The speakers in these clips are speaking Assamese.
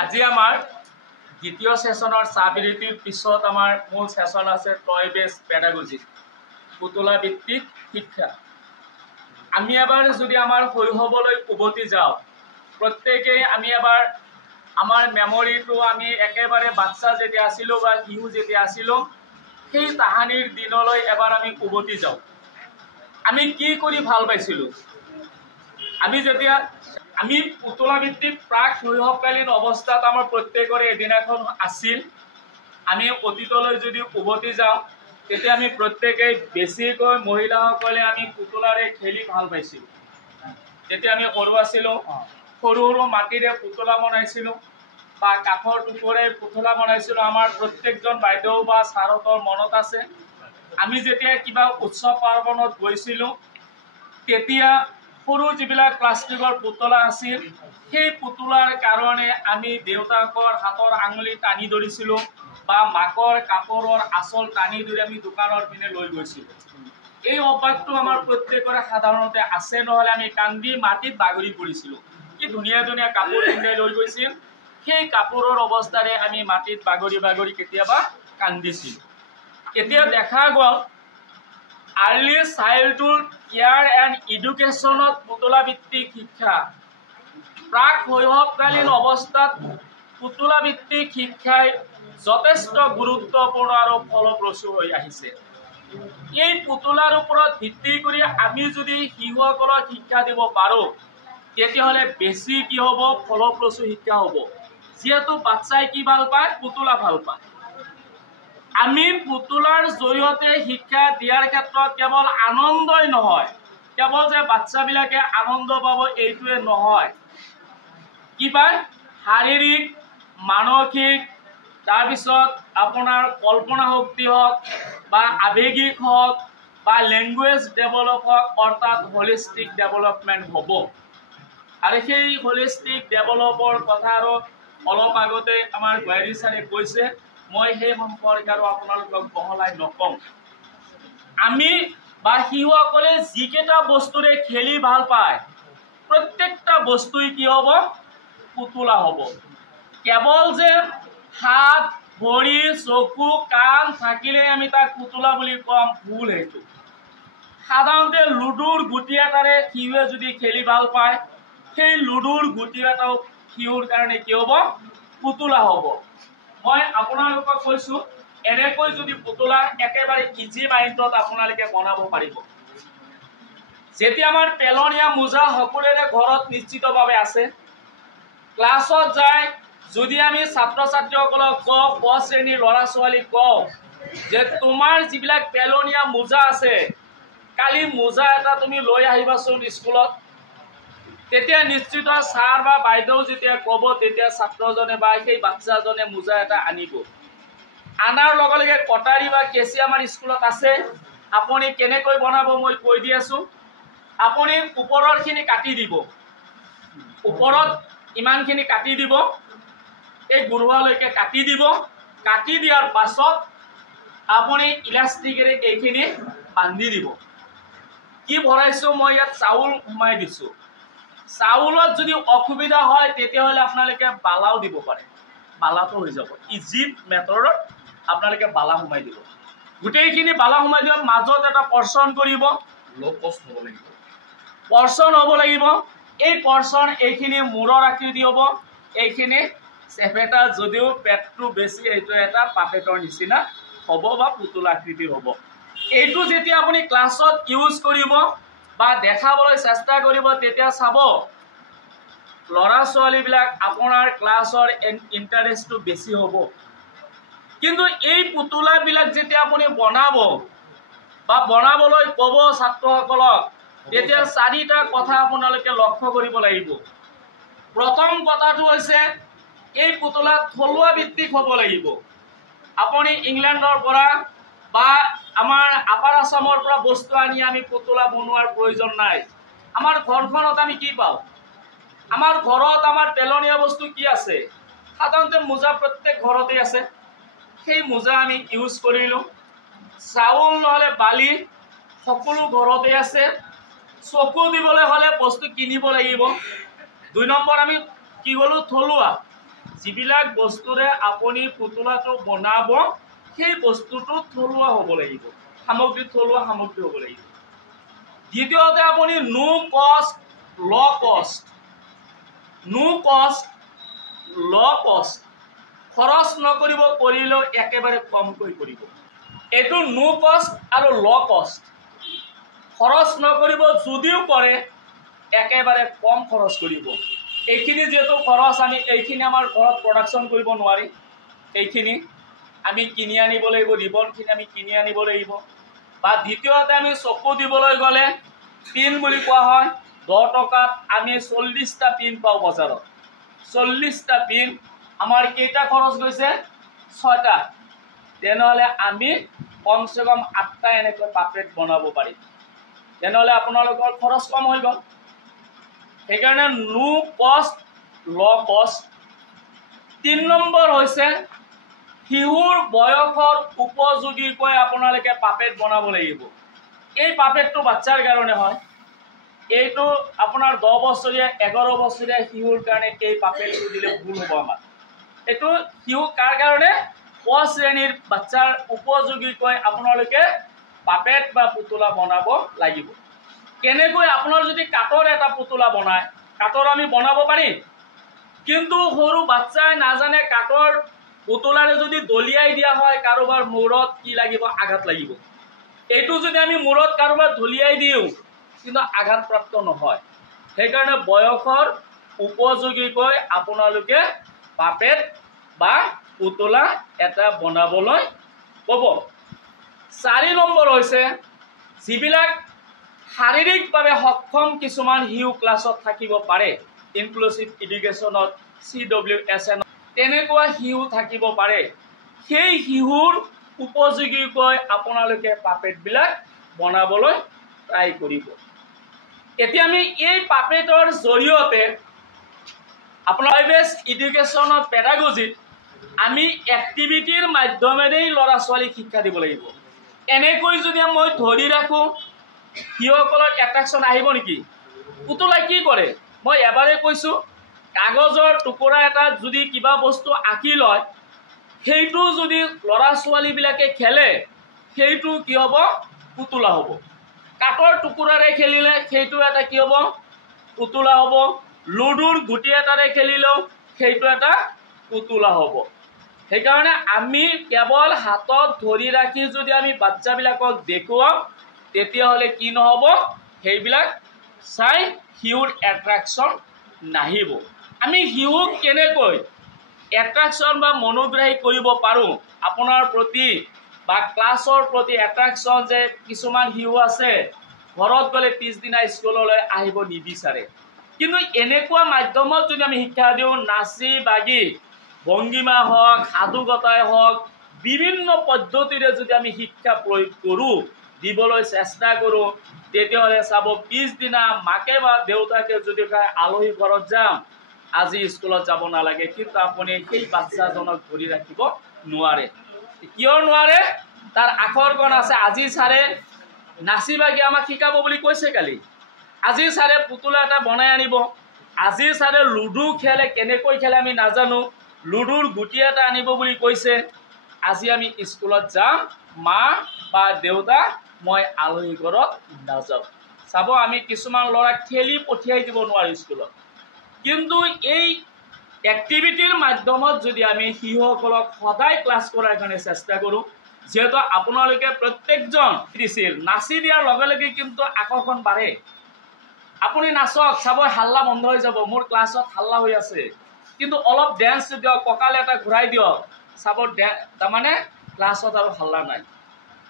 আজি আমাৰ দ্বিতীয় সেশনৰ সাববিৰতিৰ পিছত আমাৰ মূল সেশন আছে টয় বেসড পেডাগজি পুতলা ভিত্তিক শিক্ষা। আমি এবাৰ যদি আমাৰ শৈশৱলৈ উভতি যাওঁ, প্ৰত্যেকেই আমি এবাৰ আমাৰ মেমৰিটো আমি একেবাৰে বাচ্চা যেতিয়া আছিলোঁ বা শিশু যেতিয়া আছিলোঁ সেই তাহানিৰ দিনলৈ এবাৰ আমি উভতি যাওঁ। আমি কি কৰি ভাল পাইছিলোঁ? আমি পুতলা ভিত্তিক প্ৰাক শৈশৱকালীন অৱস্থাত আমাৰ প্ৰত্যেকৰে এদিনাখন আছিল। আমি অতীতলৈ যদি উভতি যাওঁ তেতিয়া আমি প্ৰত্যেকেই বেছিকৈ মহিলাসকলে আমি পুতলাৰে খেলি ভাল পাইছিলোঁ। যেতিয়া আমি সৰু আছিলোঁ, সৰু সৰু মাটিৰে পুতলা বনাইছিলোঁ বা কাঠৰ টুকুৰে পুতলা বনাইছিলোঁ। আমাৰ প্ৰত্যেকজন বাইদেউ বা ছাৰহঁতৰ মনত আছে, আমি যেতিয়া কিবা উৎসৱ পাৰ্বণত গৈছিলোঁ তেতিয়া সৰু যিবিলাক প্লাষ্টিকৰ পুতলা আছিল সেই পুতলাৰ কাৰণে আমি দেউতাকৰ হাতৰ আঙুলি টানি ধৰিছিলোঁ বা মাকৰ কাপোৰৰ আঁচল টানি ধৰি আমি দোকানৰ পিনে লৈ গৈছিলোঁ। এই অভ্যাসটো আমাৰ প্ৰত্যেকৰে সাধাৰণতে আছে, নহ'লে আমি কান্দি মাটিত বাগৰি পৰিছিলোঁ। কি ধুনীয়া ধুনীয়া কাপোৰ পিন্ধাই লৈ গৈছিল, সেই কাপোৰৰ অৱস্থাৰে আমি মাটিত বাগৰি বাগৰি কেতিয়াবা কান্দিছিলোঁ। এতিয়া দেখা গ'ল আৰ্লি চাইল্ডহুড কেয়াৰ এণ্ড এডুকেশ্যনত পুতলা ভিত্তিক শিক্ষা, প্ৰাক শৈশৱকালীন অৱস্থাত পুতলা ভিত্তিক শিক্ষাই যথেষ্ট গুৰুত্বপূৰ্ণ আৰু ফলপ্ৰসূ হৈ আহিছে। এই পুতলাৰ ওপৰত ভিত্তি কৰি আমি যদি শিশুসকলক শিক্ষা দিব পাৰোঁ তেতিয়াহ'লে বেছি কি হ'ব, ফলপ্ৰসূ শিক্ষা হ'ব। যিহেতু বাচ্চাই কি ভাল পায়? পুতলা ভাল পায়। আমি পুতলাৰ জৰিয়তে শিক্ষা দিয়াৰ ক্ষেত্ৰত কেৱল আনন্দই নহয়, কেৱল যে বাচ্চাবিলাকে আনন্দ পাব এইটোৱে নহয়, কিবা শাৰীৰিক, মানসিক, তাৰপিছত আপোনাৰ কল্পনা শক্তি হওক বা আৱেগিক হওক বা লেংগুৱেজ ডেভেলপ হওক, অৰ্থাৎ হলিষ্টিক ডেভেলপমেণ্ট হ'ব। আৰু সেই হলিষ্টিক ডেভেলপৰ কথা আৰু অলপ আগতে আমাৰ গোৱাৰী ছাৰে কৈছে, মই সেই সম্পৰ্কে আৰু আপোনালোকক বহলাই নকওঁ। আমি বা শিশুসকলে যিকেইটা বস্তুৰে খেলি ভাল পায় প্ৰত্যেকটা বস্তুই কি হ'ব? পুতলা হ'ব। কেৱল যে হাত, ভৰি, চকু, কাণ থাকিলে আমি তাক পুতলা বুলি কম, ভুল সেইটো। সাধাৰণতে লুডুৰ গুটি এটাৰে শিশুৱে যদি খেলি ভাল পায়, সেই লুডুৰ গুটি এটাও শিশুৰ কাৰণে কি হ'ব? পুতলা হ'ব। মই আপোনালোকক কৈছোঁ, এনেকৈ যদি পুতলা একেবাৰে ইজি মাইণ্ডত আপোনালোকে বনাব পাৰিব। যেতিয়া আমাৰ পেলনীয়া মোজা সকলোৰে ঘৰত নিশ্চিতভাৱে আছে, ক্লাছত যায় যদি আমি ছাত্ৰ ছাত্ৰীসকলক কওঁ, ক শ্ৰেণীৰ ল'ৰা ছোৱালীক কওঁ যে তোমাৰ যিবিলাক পেলনীয়া মোজা আছে কালি মোজা এটা তুমি লৈ আহিবাচোন স্কুলত, তেতিয়া নিশ্চিত ছাৰ বা বাইদেউ যেতিয়া ক'ব তেতিয়া ছাত্ৰজনে বা সেই বাচ্চাজনে মোজা এটা আনিব। আনাৰ লগে লগে কটাৰী বা কেঁচি আমাৰ স্কুলত আছে, আপুনি কেনেকৈ বনাব মই কৈ দি আছোঁ। আপুনি ওপৰৰখিনি কাটি দিব, ওপৰত ইমানখিনি কাটি দিব, এই গুৰুৱালৈকে কাটি দিব। কাটি দিয়াৰ পাছত আপুনি ইলাষ্টিকেৰে এইখিনি বান্ধি দিব। কি ভৰাইছোঁ মই ইয়াত? চাউল সোমাই দিছোঁ। চাউলত যদি অসুবিধা হয় তেতিয়াহ'লে আপোনালোকে বালাও দিব পাৰে, বালাটো হৈ যাব। ইজি মেথডত আপোনালোকে বালা সোমাই দিব। গোটেইখিনি বালা সোমাই দিব, মাজত এটা পৰ্চন কৰিব, ল' কষ্ট হ'ব লাগিব, পৰ্চন হ'ব লাগিব। এই পৰ্চন এইখিনি মূৰৰ আকৃতি হ'ব, এইখিনি চেপেটা যদিও পেটটো বেছি, এইটো এটা পাপেটৰ নিচিনা হ'ব বা পুতলা আকৃতিৰ হ'ব। এইটো যেতিয়া আপুনি ক্লাছত ইউজ কৰিব বা দেখাবলৈ চেষ্টা কৰিব তেতিয়া চাব ল'ৰা ছোৱালীবিলাক আপোনাৰ ক্লাছৰ ইণ্টাৰেষ্টটো বেছি হ'ব। কিন্তু এই পুতলাবিলাক যেতিয়া আপুনি বনাব বা বনাবলৈ ক'ব ছাত্ৰসকলক, তেতিয়া চাৰিটা কথা আপোনালোকে লক্ষ্য কৰিব লাগিব। প্ৰথম কথাটো হৈছে এই পুতলা থলুৱা ভিত্তিক হ'ব লাগিব। আপুনি ইংলেণ্ডৰ পৰা বা আমাৰ আপাৰ আছামৰ পৰা বস্তু আনি আমি পুতলা বনোৱাৰ প্ৰয়োজন নাই। আমাৰ ঘৰখনত আমি কি পাওঁ? আমাৰ ঘৰত আমাৰ পেলনীয়া বস্তু কি আছে? সাধাৰণতে মোজা প্ৰত্যেক ঘৰতে আছে, সেই মোজা আমি ইউজ কৰিলোঁ। চাউল নহ'লে বালি সকলো ঘৰতে আছে। চকু দিবলৈ হ'লে বস্তু কিনিব লাগিব। 2 নম্বৰ আমি কি ক'লোঁ? থলুৱা। যিবিলাক বস্তুৰে আপুনি পুতলাটো বনাব সেই বস্তুটো থলুৱা হ'ব লাগিব, সামগ্ৰী থলুৱা সামগ্ৰী হ'ব লাগিব। দ্বিতীয়তে আপুনি নো কষ্ট ল কষ্ট, নো কষ্ট ল কষ্ট, খৰচ নকৰিব, কৰিলেও একেবাৰে কমকৈ কৰিব। এইটো নো কষ্ট আৰু ল কষ্ট। খৰচ নকৰিব, যদিও কৰে একেবাৰে কম খৰচ কৰিব। এইখিনি যিহেতু খৰচ, আমি এইখিনি আমাৰ ঘৰত প্ৰডাকশ্যন কৰিব নোৱাৰি, এইখিনি আমি কিনি আনিব লাগিব, ৰিবনখিনি আমি কিনি আনিব লাগিব। বা দ্বিতীয়তে আমি চকু দিবলৈ গ'লে পিন বুলি কোৱা হয়, 10 টকাত আমি 40টা পিন পাওঁ বজাৰত। 40টা পিন আমাৰ কেইটা খৰচ গৈছে? 6টা। তেনেহ'লে আমি কমচে কম 8টা এনেকৈ পাপেট বনাব পাৰিম। তেনেহ'লে আপোনালোকৰ খৰচ কম হৈ গ'ল। সেইকাৰণে নো কষ্ট ল কষ্ট। 3 নম্বৰ হৈছে শিশুৰ বয়সৰ উপযোগীকৈ আপোনালোকে পাপেট বনাব লাগিব। এই পাপেটটো বাচ্চাৰ কাৰণে হয়। এইটো আপোনাৰ 10 বছৰীয়া 11 বছৰীয়া শিশুৰ কাৰণে এই পাপেটটো দিলে ভুল হ'ব আমাৰ। এইটো শিশু কাৰ কাৰণে? ক শ্ৰেণীৰ বাচ্চাৰ উপযোগীকৈ আপোনালোকে পাপেট বা পুতলা বনাব লাগিব। কেনেকৈ? আপোনাৰ যদি কাঠৰ এটা পুতলা বনায়, কাঠৰ আমি বনাব পাৰিম, কিন্তু সৰু বাচ্চাই নাজানে কাঠৰ পুতলাৰে যদি দলিয়াই দিয়া হয় কাৰোবাৰ মূৰত কি লাগিব? আঘাত লাগিব। এইটো যদি আমি মূৰত কাৰোবাৰ দলিয়াই দিওঁ কিন্তু আঘাতপ্ৰাপ্ত নহয়। সেইকাৰণে বয়সৰ উপযোগীকৈ আপোনালোকে পাপেট বা পুতলা এটা বনাবলৈ ক'ব। 4 নম্বৰ হৈছে যিবিলাক শাৰীৰিকভাৱে সক্ষম কিছুমান শিশু ক্লাছত থাকিব পাৰে, ইনক্লুচিভ এডুকেশ্যনত CWSN তেনেকুৱা শিশু থাকিব পাৰে, সেই শিশুৰ উপযোগীকৈ আপোনালোকে পাপেটবিলাক বনাবলৈ ট্ৰাই কৰিব। এতিয়া আমি এই পাপেটৰ জৰিয়তে আপোনাৰ এডুকেশ্যনত পেডাগজিত আমি এক্টিভিটিৰ মাধ্যমেৰেই ল'ৰা ছোৱালীক শিক্ষা দিব লাগিব। এনেকৈ যদি মই ধৰি ৰাখোঁ শিশুসকলৰ এট্ৰেকশ্যন আহিব নেকি? পুতলাই কি কৰে? মই এবাৰেই কৈছোঁ, কাগজৰ টুকুৰা এটাত যদি কিবা বস্তু আঁকি লয়, সেইটো যদি ল'ৰা ছোৱালীবিলাকে খেলে সেইটো কি হ'ব? পুতলা হ'ব। কাঠৰ টুকুৰাৰে খেলিলে সেইটো এটা কি হ'ব? পুতলা হ'ব। লুডুৰ গুটি এটাৰে খেলিলেও সেইটো এটা পুতলা হ'ব। সেইকাৰণে আমি কেৱল হাতত ধৰি ৰাখি যদি আমি বাচ্চাবিলাকক দেখুৱাওঁ তেতিয়াহ'লে কি নহ'ব? সেইবিলাক চাই শিশুৰ এট্ৰেকশ্যন নাহিব। আমি শিশুক কেনেকৈ এট্ৰেকশ্যন বা মনোগ্ৰাহী কৰিব পাৰোঁ আপোনাৰ প্ৰতি বা ক্লাছৰ প্ৰতি এট্ৰেকশ্যন, যে কিছুমান শিশু আছে ঘৰত গ'লে পিছদিনা স্কুললৈ আহিব নিবিচাৰে, কিন্তু এনেকুৱা মাধ্যমত যদি আমি শিক্ষা দিওঁ, নাচি বাগি ভংগীমা হওক, সাধুকতাই হওক, বিভিন্ন পদ্ধতিৰে যদি আমি শিক্ষা প্ৰয়োগ কৰোঁ, দিবলৈ চেষ্টা কৰোঁ, তেতিয়াহ'লে চাব পিছদিনা মাকে বা দেউতাকে যদি কয় আলহী ঘৰত যাম, আজি স্কুলত যাব নালাগে, কিন্তু আপুনি সেই বাচ্চাজনক ধৰি ৰাখিব নোৱাৰে। কিয় নোৱাৰে? তাৰ আখৰখন আছে। আজি ছাৰে নাচি বাগি আমাক শিকাব বুলি কৈছে কালি, আজি ছাৰে পুতলা এটা বনাই আনিব, আজি ছাৰে লুডু খেলে, কেনেকৈ খেলে আমি নাজানো, লুডুৰ গুটি এটা আনিব বুলি কৈছে, আজি আমি স্কুলত যাম, মা বা দেউতা মই আলহী ঘৰত নাযাওঁ। চাব আমি কিছুমান ল'ৰাক ঠেলি পঠিয়াই দিব নোৱাৰোঁ স্কুলত, কিন্তু এই এক্টিভিটিৰ মাধ্যমত যদি আমি শিশুসকলক সদায় ক্লাছ কৰাৰ কাৰণে চেষ্টা কৰোঁ, যিহেতু আপোনালোকে প্ৰত্যেকজন দিছিল, নাচি দিয়াৰ লগে লগে কিন্তু আকৰ্ষণ বাঢ়ে। আপুনি নাচক, চাব হাল্লা বন্ধ হৈ যাব, মোৰ ক্লাছত হাল্লা হৈ আছে, কিন্তু অলপ ডেন্স দিয়ক, কঁকাল এটা ঘূৰাই দিয়ক, চাব তাৰমানে ক্লাছত আৰু হাল্লা নাই।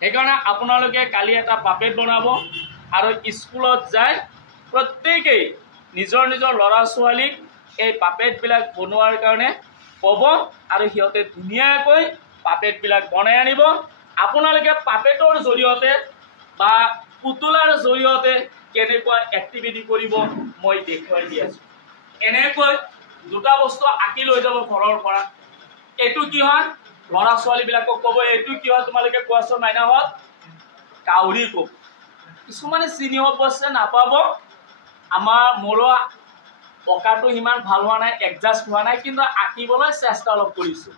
সেইকাৰণে আপোনালোকে কালি এটা পাপেট বনাব আৰু স্কুলত যায় প্ৰত্যেকেই নিজৰ নিজৰ ল'ৰা ছোৱালীক এই পাপেটবিলাক বনোৱাৰ কাৰণে ক'ব আৰু সিহঁতে ধুনীয়াকৈ পাপেটবিলাক বনাই আনিব। আপোনালোকে পাপেটৰ জৰিয়তে বা পুতলাৰ জৰিয়তে কেনেকুৱা এক্টিভিটি কৰিব মই দেখুৱাই দি আছোঁ। এনেকৈ দুটা বস্তু আঁকি লৈ যাব ঘৰৰ পৰা। এইটো কি হয়? ল'ৰা ছোৱালীবিলাকক ক'ব, এইটো কি হয় তোমালোকে কোৱাচোন মাইনাহঁত? কাউৰী ক'ব। কিছুমানে চিনি অৱশ্যে নাপাব, মোৰো পকাটো ইমান ভাল হোৱা নাই, এডজাষ্ট হোৱা নাই, কিন্তু আঁকিবলৈ চেষ্টা অলপ কৰিছোঁ।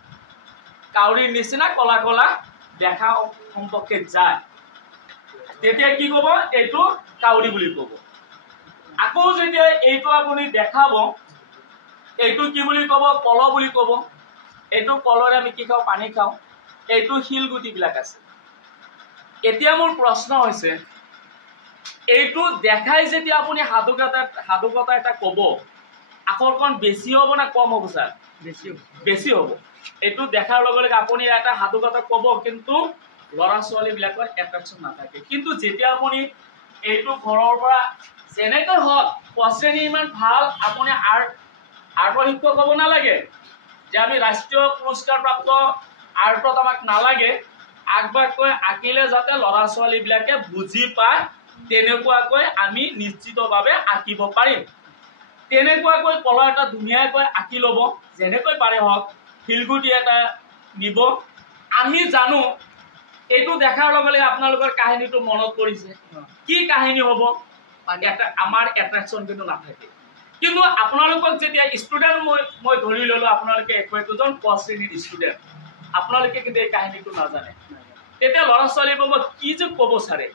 কাউৰীৰ নিচিনা কলা কলা দেখা সম্পৰ্কে যায়, তেতিয়া কি ক'ব? এইটো কাউৰী বুলি ক'ব। আকৌ যেতিয়া এইটো আপুনি দেখাব, এইটো কি বুলি ক'ব? কল বুলি ক'ব। এইটো কলৰে আমি কি খাওঁ? পানী খাওঁ। এইটো শিলগুটিবিলাক আছে। এতিয়া মোৰ প্ৰশ্ন হৈছে, এইটো দেখাই যেতিয়া আপুনি সাধুকথা এটা ক'ব, আখৰখন বেছি হ'ব না কম হ'ব ছাৰ? বেছি হ'ব। এইটো দেখাৰ লগে লগে আপুনি এটা সাধুকথা ক'ব, কিন্তু ল'ৰা ছোৱালীবিলাকৰ এট্ৰেকশ্যন নাথাকে। কিন্তু যেতিয়া আপুনি এইটো ঘৰৰ পৰা যেনেকৈ হওক, শ্ৰেণী ইমান ভাল, আপুনি আৰ্টৰ শিক্ষক হ'ব নালাগে যে আমি ৰাষ্ট্ৰীয় পুৰস্কাৰপ্ৰাপ্ত আৰ্টত আমাক নালাগে, আগবাগকৈ আঁকিলে যাতে ল'ৰা ছোৱালীবিলাকে বুজি পায়, তেনেকুৱাকৈ আমি নিশ্চিতভাৱে আঁকিব পাৰিম। তেনেকুৱাকৈ কলহ এটা ধুনীয়াকৈ আঁকি ল'ব, যেনেকৈ পাৰে হওক। শিলগুটি এটা নিব। আমি জানো এইটো দেখাৰ লগে লগে আপোনালোকৰ কাহিনীটো মনত পৰিছে। কি কাহিনী হ'ব? আমাৰ এট্ৰেকশ্যন কিন্তু নাথাকে। কিন্তু আপোনালোকক যেতিয়া ষ্টুডেণ্ট মই ধৰি ল'লো, আপোনালোকে একোজন ক শ্ৰেণীৰ ষ্টুডেণ্ট, আপোনালোকে কিন্তু এই কাহিনীটো নাজানে। তেতিয়া ল'ৰা ছোৱালীয়ে ক'ব, কি যে ক'ব ছাৰে,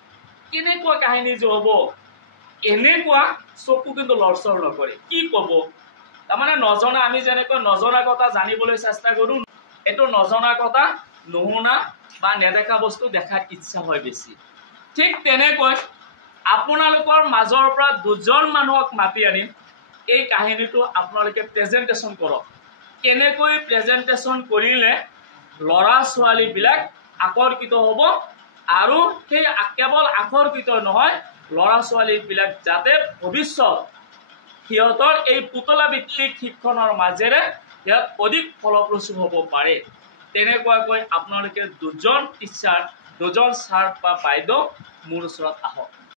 কেনেকুৱা কাহিনী যে হ'ব? এনেকুৱা চকু কিন্তু লৰচৰ নকৰে। কি ক'ব? তাৰমানে নজনা, আমি যেনেকৈ নজনা কথা জানিবলৈ চেষ্টা কৰোঁ, এইটো নজনা কথা নুশুনা বা নেদেখা বস্তু দেখাৰ ইচ্ছা হয় বেছি। ঠিক তেনেকৈ আপোনালোকৰ মাজৰ পৰা দুজন মানুহক মাতি আনি এই কাহিনীটো আপোনালোকে প্ৰেজেণ্টেশ্যন কৰক। কেনেকৈ প্ৰেজেণ্টেশ্যন কৰিলে ল'ৰা ছোৱালীবিলাক আকৰ্ষিত হ'ব, আৰু সেই কেৱল আকৰ্ষিত নহয়, ল'ৰা ছোৱালীবিলাক যাতে ভৱিষ্যত সিহঁতৰ এই পুতলা ভিত্তিক শিক্ষণৰ মাজেৰে সিহঁত অধিক ফলপ্ৰসূ হ'ব পাৰে। তেনেকুৱাকৈ আপোনালোকে দুজন টিচাৰ, দুজন ছাৰ বা বাইদেউ মোৰ ওচৰত আহক।